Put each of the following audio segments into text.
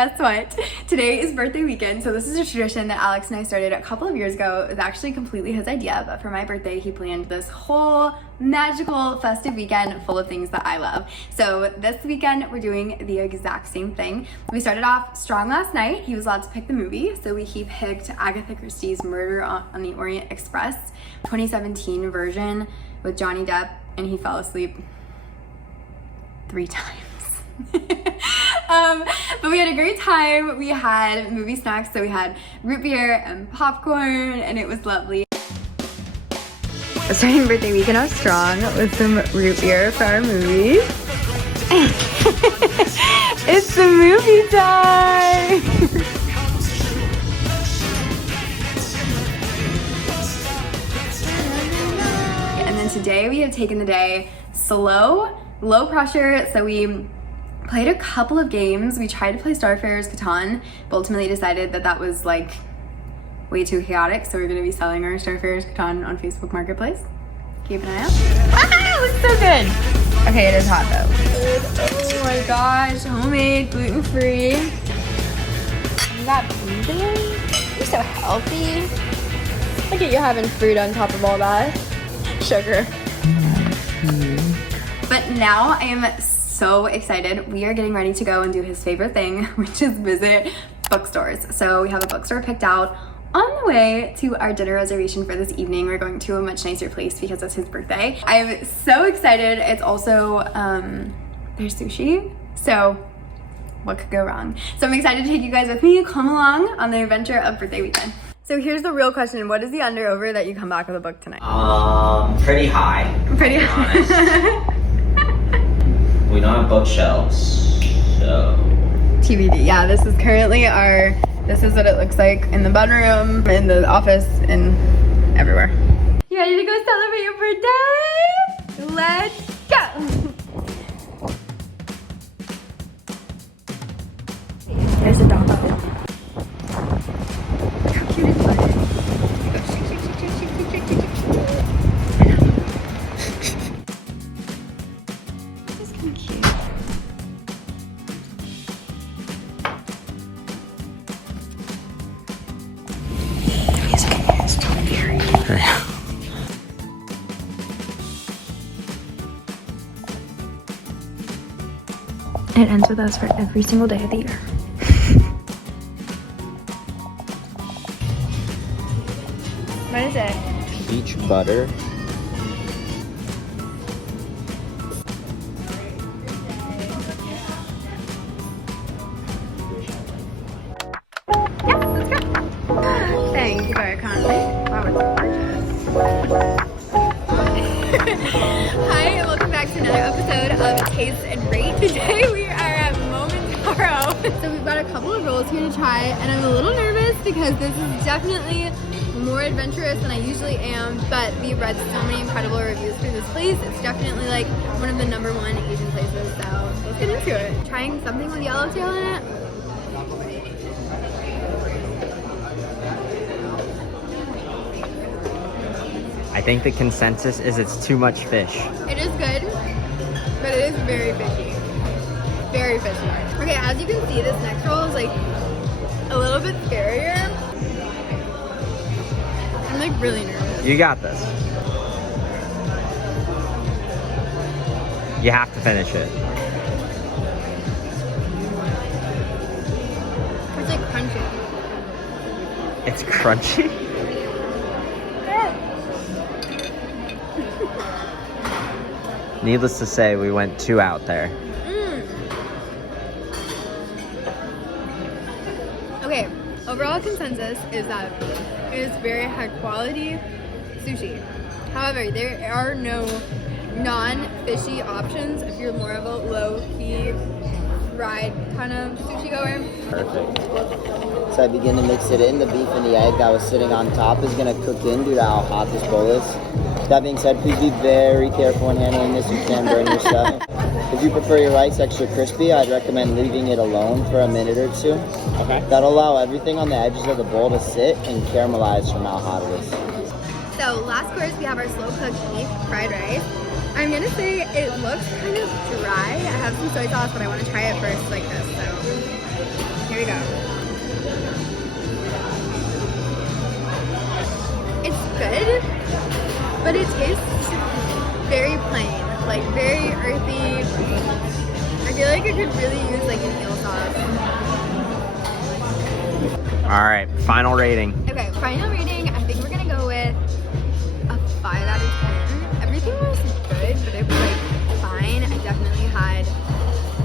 guess what? Today is birthday weekend, so this is a tradition that Alex and I started a couple of years ago. It was actually completely his idea, but for my birthday, he planned this whole magical festive weekend full of things that I love. So this weekend, we're doing the exact same thing. We started off strong last night. He was allowed to pick the movie, so he picked Agatha Christie's Murder on the Orient Express, 2017 version with Johnny Depp, and he fell asleep 3 times. But we had a great time. We had movie snacks, so we had root beer and popcorn, and it was lovely. Starting birthday weekend off strong with some root beer for our movie. It's the movie time! And then today we have taken the day slow, low pressure, so we played a couple of games. We tried to play Starfarer's Catan, but ultimately decided that that was like way too chaotic, so we're gonna be selling our Starfarer's Catan on Facebook Marketplace. Keep an eye out. Ah, it looks so good! Okay, it is hot though. Oh my gosh, homemade, gluten-free. You got blueberry? You're so healthy. Look at you having fruit on top of all that. Sugar. But now I am so excited. We are getting ready to go and do his favorite thing, which is visit bookstores. So we have a bookstore picked out. On the way to our dinner reservation for this evening, we're going to a much nicer place because it's his birthday. I'm so excited. It's also, there's sushi. So what could go wrong? So I'm excited to take you guys with me. Come along on the adventure of birthday weekend. So here's the real question. What is the under over that you come back with a book tonight? Pretty high. Pretty high. We don't have bookshelves, so. TBD. Yeah, this is currently this is what it looks like in the bedroom, in the office, and everywhere. You ready to go celebrate your birthday? Let's go! There's a dog. How cute is that? This is kind of cute. It ends with us for every single day of the year. What is it? Peach butter. Yeah, let's go. Thank you very kindly. Wow, it's gorgeous. Hi, and welcome back to another episode of Taste and Rate. Today we are at Momotaro. So we've got a couple of rolls here to try, and I'm a little nervous because this is definitely more adventurous than I usually am, but we've read so many incredible reviews for this place. It's definitely like one of the #1 Asian places, so let's get into it. Trying something with yellowtail in it. I think the consensus is it's too much fish. It is good, but it is very fishy. Very fishy. Okay, as you can see, this next roll is like a little bit scarier. I'm like really nervous. You got this. You have to finish it. It's like crunchy. It's crunchy? Needless to say, we went 2 out there. Okay, overall consensus is that it is very high quality sushi. However, there are no non-fishy options if you're more of a low-key fried kind of sushi goer. Perfect. So I begin to mix it in. The beef and the egg that was sitting on top is going to cook in due to how hot this bowl is. That being said, please be very careful when handling this. You can burn yourself. If you prefer your rice extra crispy, I'd recommend leaving it alone for a minute or 2. Okay. That'll allow everything on the edges of the bowl to sit and caramelize from how hot it is. So last course, we have our slow-cooked beef fried rice. I'm gonna say it looks kind of dry. I have some soy sauce, but I want to try it first like this. So here but it tastes very plain, like very earthy. I feel like it could really use like an eel sauce. All right, final rating. Okay, final rating, I think we're gonna go with a 5 out of 10. Everything was good, but it was like fine. I definitely had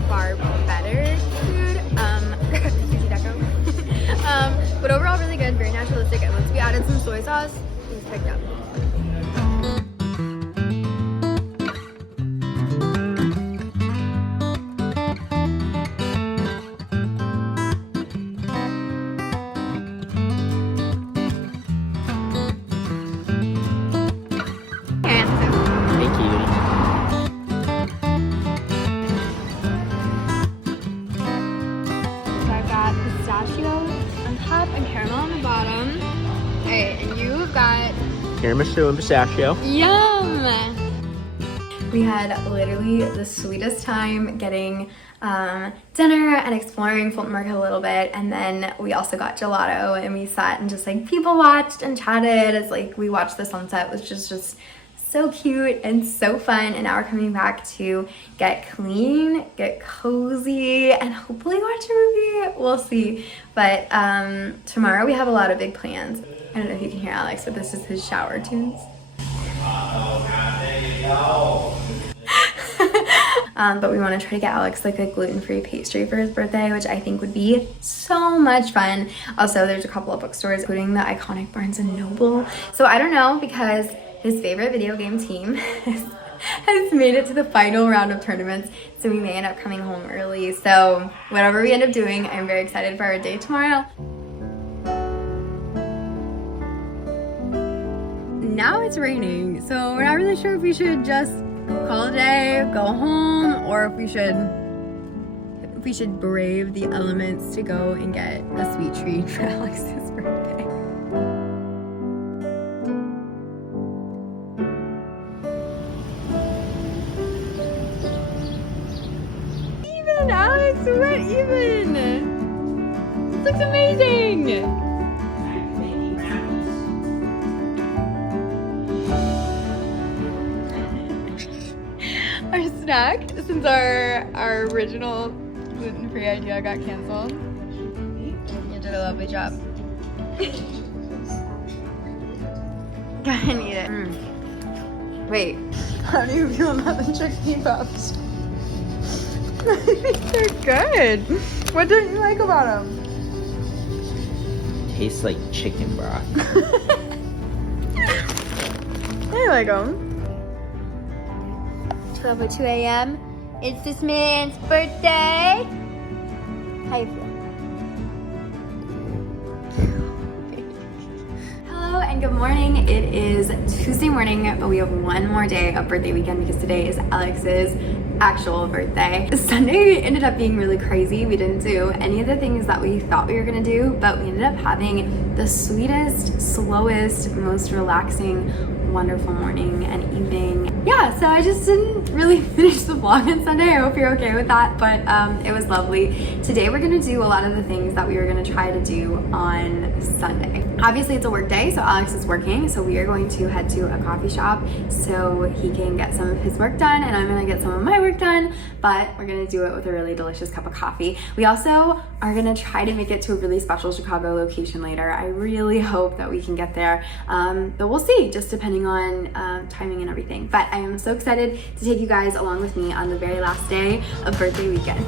far better food. Sushi deco. But overall really good, very naturalistic. And once we added some soy sauce, things picked up. Thank you. So I've got pistachio on top and caramel on the bottom. Alright, and you've got Tiramisu and pistachio. yum! We had literally the sweetest time getting dinner and exploring Fulton Market a little bit, and then we also got gelato and we sat and just like people watched and chatted as like we watched the sunset, which is just so cute and so fun. And now we're coming back to get clean, get cozy, and hopefully watch a movie. We'll see. But tomorrow we have a lot of big plans. I don't know if you can hear Alex, but this is his shower tunes. But we want to try to get Alex like a gluten-free pastry for his birthday, which I think would be so much fun. Also, there's a couple of bookstores, including the iconic Barnes & Noble. So I don't know, because his favorite video game team has made it to the final round of tournaments, so we may end up coming home early. So whatever we end up doing, I'm very excited for our day tomorrow. Now it's raining, so we're not really sure if we should just call it a day, go home, or if we should brave the elements to go and get a sweet treat for Alex's birthday. Even, Alex, we're even. This looks amazing. Our snack, since our original gluten-free idea got canceled. You did a lovely job. Go ahead and eat it. Wait, how do you feel about the chicken puffs? I think they're good. What don't you like about them? Tastes like chicken broth. I like them. 12:02 a.m. It's this man's birthday. How you feel? Hello and good morning. It is Tuesday morning, but we have one more day of birthday weekend because today is Alex's actual birthday. Sunday ended up being really crazy. We didn't do any of the things that we thought we were gonna do, but we ended up having the sweetest, slowest, most relaxing, wonderful morning and evening. Yeah, so I just didn't really finish the vlog on Sunday. I hope you're okay with that, but it was lovely. Today we're gonna do a lot of the things that we were gonna try to do on Sunday. Obviously it's a work day, so Alex is working, so we are going to head to a coffee shop so he can get some of his work done and I'm gonna get some of my work done, but we're gonna do it with a really delicious cup of coffee. We also are gonna try to make it to a really special Chicago location later. I really hope that we can get there, but we'll see, just depending on timing and everything. But I am so excited to take you guys along with me on the very last day of birthday weekend.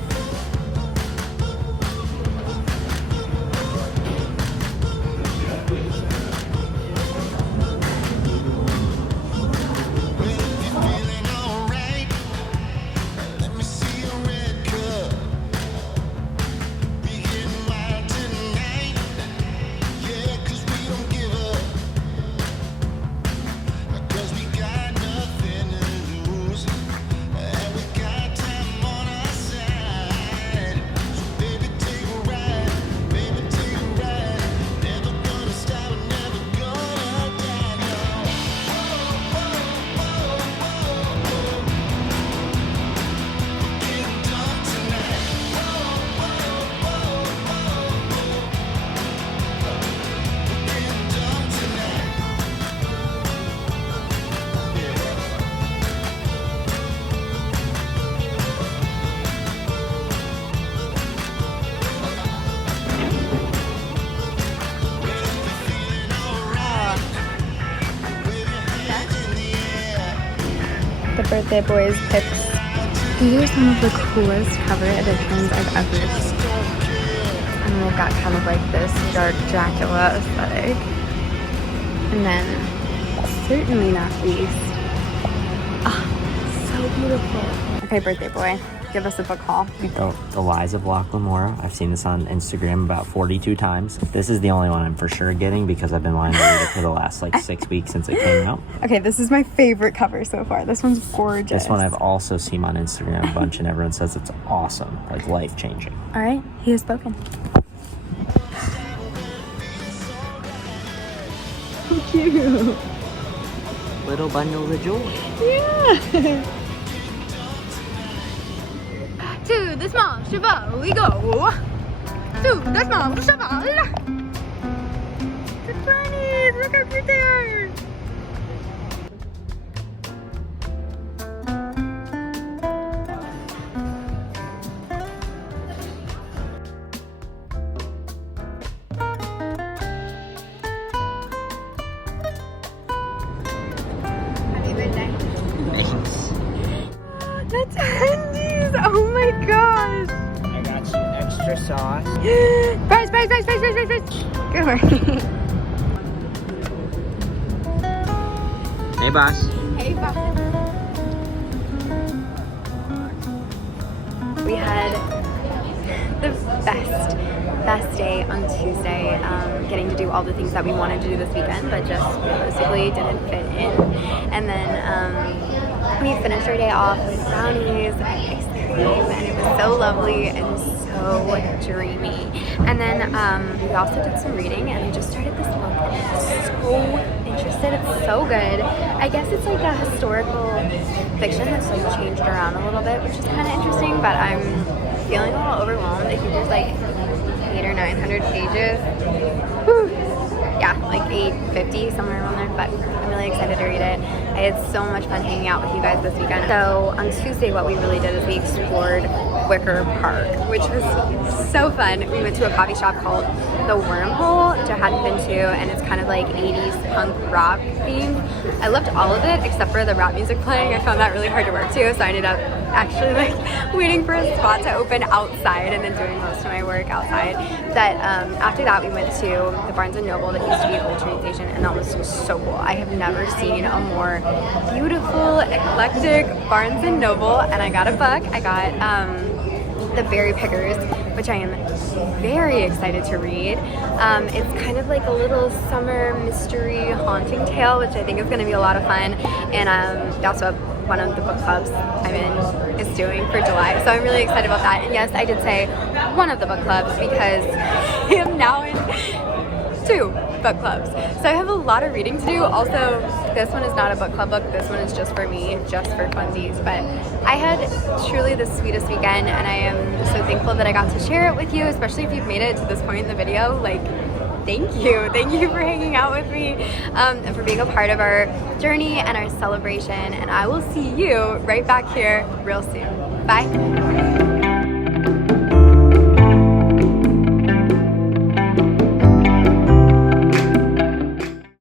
birthday boys pics. These are some of the coolest cover editions I've ever seen. And we've got kind of like this dark Dracula aesthetic. And then, certainly not least, so beautiful. Okay, birthday boy, give us a book haul. The Lies of Locke Lamora. I've seen this on Instagram about 42 times. This is the only one I'm for sure getting because I've been wanting to read it for the last like 6 weeks since it came out. Okay, this is my favorite cover so far. This one's gorgeous. This one I've also seen on Instagram a bunch and everyone says it's awesome, like life-changing. All right, he has spoken. So cute. Little bundles of joy. Yeah. To the small cheval we go. To the small cheval. The bunnies, look how cute they are. Happy birthday. Thanks. The tendies! Oh my gosh! I got you extra sauce. Price! Good work. Hey, boss. Hey, boss. We had the best day on Tuesday, getting to do all the things that we wanted to do this weekend, but just realistically didn't fit in. And then we finished our day off with brownies and ice cream, and it was so lovely and so dreamy. And then we also did some reading, and I just started this book, and I'm so interested. It's so good. I guess it's like a historical fiction that's like changed around a little bit, which is kind of interesting, but I'm feeling a little overwhelmed. I think there's like 800 or 900 pages. Whew. Yeah, like 850, somewhere around there, but I'm really excited to read it. I had so much fun hanging out with you guys this weekend. So on Tuesday, what we really did is we explored Wicker Park, which was so fun. We went to a coffee shop called the Wormhole, which I hadn't been to, and it's kind of like 80s punk rock themed. I loved all of it except for the rap music playing. I found that really hard to work to, so I ended up actually like waiting for a spot to open outside and then doing most of my work outside. But after that, we went to the Barnes & Noble that used to be an old train station, and that was so cool. I have never seen a more beautiful, eclectic Barnes & Noble, and I got a book. I got The Berry Pickers, which I am very excited to read. It's kind of like a little summer mystery haunting tale, which I think is going to be a lot of fun, and that's what one of the book clubs I'm in is doing for July, so I'm really excited about that. And yes, I did say one of the book clubs because I am now in 2 book clubs, so I have a lot of reading to do. Also, this one is not a book club book, this one is just for me, just for funsies. But I had truly the sweetest weekend, and I am so thankful that I got to share it with you, especially if you've made it to this point in the video. Like, thank you for hanging out with me, and for being a part of our journey and our celebration. And I will see you right back here real soon. Bye.